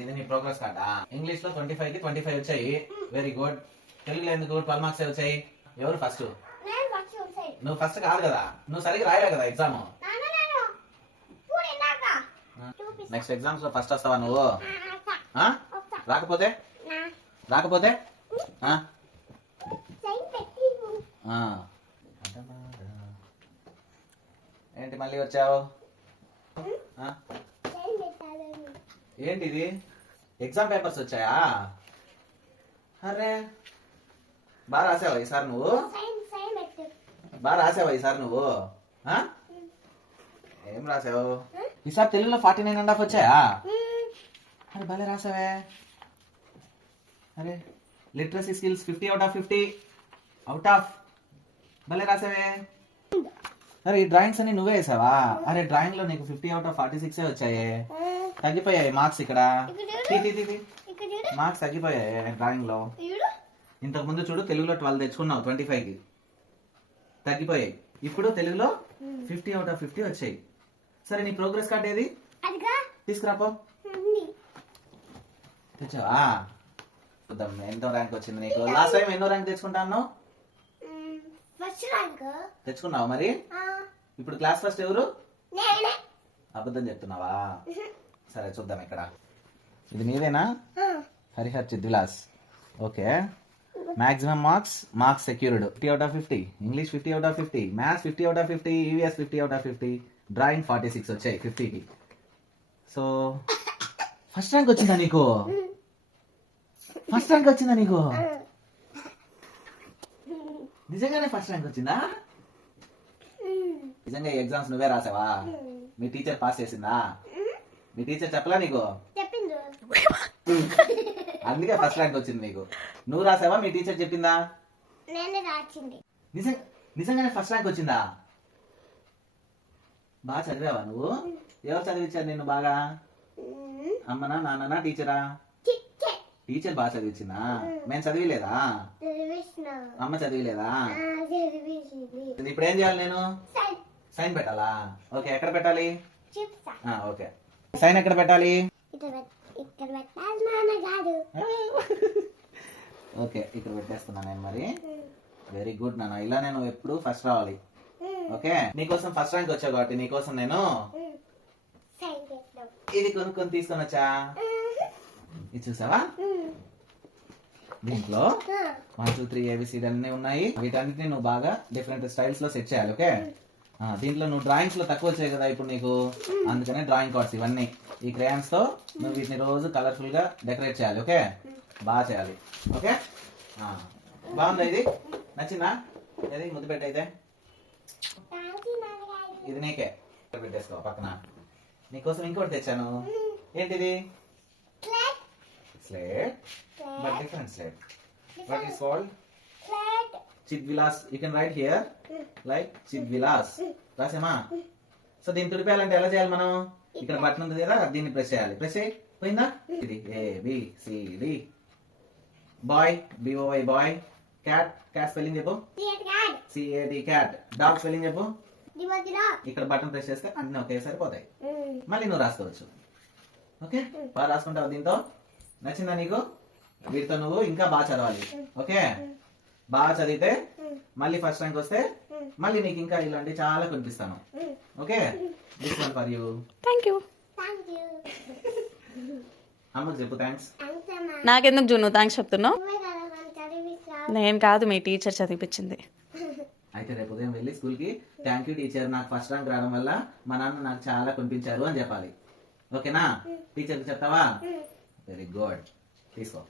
ఇప్పుడు ఇది నీ ప్రోగ్రెస్ కార్డా. ఇంగ్లీష్ లో 25 కి 25 వచ్చాయి. Very good. తెలుగులో ఎందుకు 12 మార్క్స్ వచ్చాయి? ఎవరు ఫస్ట్? నువ్వు ఫస్ట్ కాదు కదా, నువ్వు సరిగ్గా రాయలే కదా ఎగ్జామ్. నెక్స్ట్ ఎగ్జామ్స్ లో ఫస్ట్ వస్తావా నువ్వు? రాకపోతే రాకపోతే ఏంటి మళ్ళీ వచ్చావు? ఏంటిది ఎగ్జామ్ పేపర్స్ వచ్చాయా? అరే బాగా రాసావా ఈసారి నువ్వు? బాగా రాసావా ఈసారి నువ్వు? ఏం రాసావు ఈసారి? తెలుగులో 49.5 వచ్చాయా? అరే భలే రాసావే. అరే literacy skills 50 out of 50 out of. భలే రాసావే. అరే ఈ డ్రాయింగ్స్ అన్ని నువ్వే వేసావా? అరే డ్రాయింగ్ లో నీకు 50 out of 46 వచ్చాయి. తగ్గిపోయాయి మార్క్స్ ఇక్కడ. మార్క్స్ తగ్గిపోయాయి డ్రాయింగ్ లో. ఇంతకు ముందు చూడు తెలుగులో 12 తెచ్చుకున్నావు 25కి, తగ్గిపోయాయి. ఇప్పుడు తెలుగులో 50 out of 50 వచ్చాయి. సరే నీ ప్రోగ్రెస్ కార్డ్ ఏది? తీసుకురాపో. తెచ్చావా? చూద్దాం ఎంతో ర్యాంక్ వచ్చింది నీకు. లాస్ట్ టైం ఎన్నో ర్యాంక్ తెచ్చుకుంటాను? తెచ్చుకున్నావు మరి. ఇప్పుడు క్లాస్ ఫస్ట్ ఎవరు? అబద్ధం చెప్తున్నావా? సరే చూద్దాం ఇక్కడ. ఇది మీదేనా? Harihar Chidvilas. Okay. Maximum marks secured 50 out of 50. English 50 out of 50. Maths 50 out of 50. EVS 50 out of 50. Drawing 46 వచ్చాయి 50కి. సో ఫస్ట్ ర్యాంక్ వచ్చిందా నీకు? ఫస్ట్ ర్యాంక్ వచ్చిందా నీకు? నిజంగానే ఫస్ట్ ర్యాంక్ వచ్చిందా? నిజంగా ఎగ్జామ్స్ నువ్వే రాసావా? మీ టీచర్ పాస్ చేసిందా? మీ టీచర్ చెప్పలా నీకు? అందుకే ఫస్ట్ ర్యాంక్ వచ్చింది నీకు. నువ్వు రాసావా? మీ టీచర్ చెప్పిందా? నిజంగానే ఫస్ట్ ర్యాంక్ వచ్చిందా? బాగా చదివావా నువ్వు? ఎవరు చదివించారు నిన్ను బాగా? అమ్మనా నాన్ననా టీచరా? టీచర్ బాగా చదివించిందా? మేము చదివిలేదా? అమ్మ చదివిలేదా? ఇప్పుడు ఏం చేయాలి నేను? సైన్ పెట్టాలా? ఓకే ఎక్కడ పెట్టాలి? ఓకే సైన్ ఎక్కడ పెట్టాలి? ఓకే ఇక్కడ పెట్టేస్తున్నా నేను మరి. వెరీ గుడ్ నాన్న, ఇలా నేను ఎప్పుడు ఫస్ట్ రావాలి. ఓకే నీకోసం ఫస్ట్ ర్యాంక్ వచ్చా కాబట్టి నీకోసం నేను ఇది కొనుక్కొని తీసుకొని వచ్చా. ఇది చూసావా? దీంట్లో 1 2 3 ABCD అన్నీ ఉన్నాయి. వీటన్నిటిని నువ్వు బాగా డిఫరెంట్ స్టైల్స్ లో సెట్ చేయాలి. ఓకే దీంట్లో నువ్వు డ్రాయింగ్స్ లో తక్కువ వచ్చాయి కదా ఇప్పుడు నీకు, అందుకనే డ్రాయింగ్ కార్డ్స్ ఇవన్నీ. ఈ క్రేయాన్స్ తో నువ్వు వీటిని రోజు కలర్ఫుల్ గా డెకరేట్ చేయాలి. ఓకే బాగా చేయాలి. ఓకే బాగుందా? ఇది నచ్చిందా? ఏది ముద్దు పెట్టయితే ఇది నీకే పెట్టేసుకో పక్కన. నీకోసం ఇంకోటి తెచ్చాను. ఏంటిది? Slate, but different slate. What is called? Chidvilas. You can write here like Chidvilas. రాసేమా? సో దీన్ని తుడిపేయాలంటే ఎలా చేయాలి మనం? ఇక్కడ బటన్ ఉంది కదా, దీన్ని ప్రెస్ చేయాలి. ప్రెస్ చేయి. పోయిందా? ఇది ABCD. Boy BOY boy. Cat spelling చెప్పు. CAT cat. డాగ్ స్పెల్లింగ్ చెప్పు. ఇక్కడ బటన్ ప్రెస్ చేస్తే అన్ని ఒకేసారి పోతాయి. మళ్ళీ నువ్వు రాసుకోవచ్చు. ఓకే బాగా రాసుకుంటావు దీంతో. నచ్చిందా నీకు? వీటితో నువ్వు ఇంకా బాగా చదవాలి. ఓకే బాగా చదివితే మళ్ళీ ఫస్ట్ ర్యాంక్ వస్తే మళ్ళీ నీకు ఇంకా ఇలాంటి చాలా కనిపిస్తాను. Okay this one for you. Thank you. అమ్మకు చెప్పు థ్యాంక్స్. నాకెందుకు జూను థ్యాంక్స్ చెప్తున్నావు? నేను కాదు, మీ టీచర్ చదివించింది. అయితే రేపు ఉదయం వెళ్ళి స్కూల్ కి థ్యాంక్ యూ టీచర్, నాకు ఫస్ట్ ర్యాంక్ రావడం వల్ల మా నాన్న నాకు చాలా కొనిపించారు అని చెప్పాలి. ఓకేనా? టీచర్కి చెప్తావా? Very good. తీసుకో.